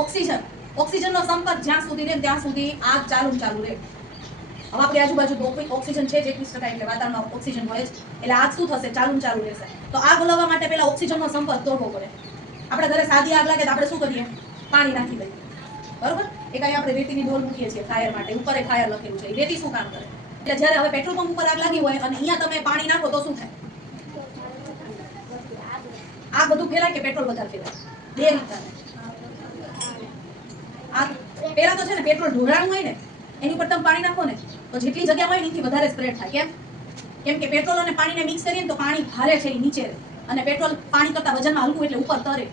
Oxygen ઓક્સિજનનો સંપર્ક જ્યાં સુધી રહે ત્યાં સુધી આગ ચાલુ રહે. હવે આપણી આજુબાજુ ઓક્સિજન છે 21% એટલે વાતાવરણમાં ઓક્સિજન હોય છે એટલે આગ શું થશે ચાલુ રહેશે. તો આગ ઓલવવા માટે પહેલા ઓક્સિજનનો સંપર્ક તોડવો પડે. આપણે ઘરે સાદી આગ લાગે તો આપણે શું કરીએ? પાણી નાખી દઈએ, બરોબર? એ કાંઈ આપણે રેતીની ડોલ મૂકીએ છીએ ફાયર માટે, ઉપર ફાયર લખેલું છે. રેતી શું કામ કરે? એટલે જ્યારે હવે પેટ્રોલ પંપ ઉપર આગ લાગી હોય અને અહીંયા તમે પાણી નાખો તો શું થાય? આગ બધું ફેલાય કે પેટ્રોલ વધારે ફેલાય? બે રીતના. આગ પહેલા તો છે ને પેટ્રોલ ઢોળાણું હોય ને એની ઉપર તમે પાણી નાખો ને તો જેટલી જગ્યા હોય એનાથી વધારે સ્પ્રેડ થાય. કેમ કે પેટ્રોલ અને પાણીને મિક્સ કરીએ ને તો પાણી ભારે છે એ નીચે રહે અને પેટ્રોલ પાણી કરતાં વજનમાં હલકું એટલે ઉપર તરે.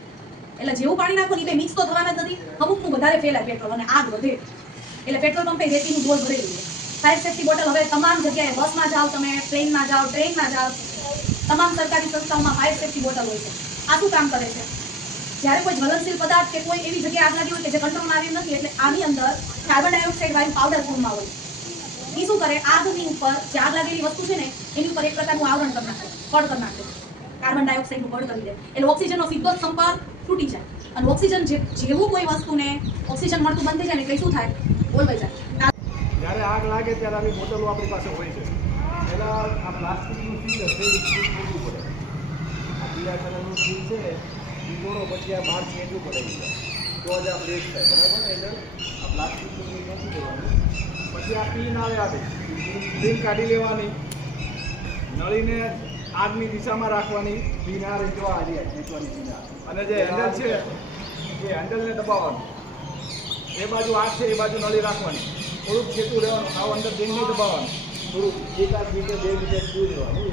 એટલે જેવું પાણી નાખો ને એ મિક્સ તો થવાના જ નથી, અમુકનું વધારે ફેલાય પેટ્રોલ અને આગ વધે. એટલે પેટ્રોલ પંપે રેતીનું ડોલ ભરેલું છે. ફાયર સેફ્ટી બોટલ હવે તમામ જગ્યાએ, બસમાં જાઓ તમે, પ્લેનમાં જાઓ, ટ્રેનમાં જાઓ, તમામ સરકારી સંસ્થાઓમાં ફાયર સેફ્ટી બોટલ હોય છે. આ શું કામ કરે છે? જ્યારે કોઈ જ્વલનશીલ પદાર્થ કે કોઈ એવી જગ્યાએ આગ લાગી હોય કે જે કંટ્રોલમાં આવી નથી એટલે આની અંદર કાર્બન ડાયોક્સાઇડ વાયુ પાવડર ફોર્મમાં હોય. એ શું કરે? આગની ઉપર જે આગ લાગેલી વસ્તુ છે ને એની ઉપર એક પ્રકારનું આવરણ કરી નાખે, પડ કરી નાખે, કાર્બન ડાયોક્સાઇડનું પડ કરી દે. એટલે ઓક્સિજનનો સીધો જ સંપર્ક તૂટી જાય અને ઓક્સિજન જેવું કોઈ વસ્તુને ઓક્સિજન મળતું બંધ થઈ જાય ને એટલે શું થાય? ઓલવાઈ જાય. જ્યારે આગ લાગે ત્યારે આવી બોટલો આપણી પાસે હોય છે. પહેલાં આ પ્લાસ્ટિકનું સીલ હશે એ સીલ તોડવું પડે. આ પીળા કલરનું સીલ છે એ તોડો પછી આ બહાર ખેંચવું પડે તો જ આ બ્રેક થાય, બરાબર ને? એટલે આ પ્લાસ્ટિકનું સીલ નથી દેવાનું. પછી આ પિન આવે પિન કાઢી લેવાની, નળીને આગની દિશામાં રાખવાની, પિન આ રીતે આવી ખેંચવાની પિન. અને જે હેન્ડલ છે એ હેન્ડલને દબાવવાનું. એ બાજુ આગ છે એ બાજુ નળી રાખવાની, થોડુંક છેતું રહેવાનું, આવ અંદર જઈને દબાવવાનું, થોડુંક 1 મીટર 2 મીટર દૂર રહેવાનું.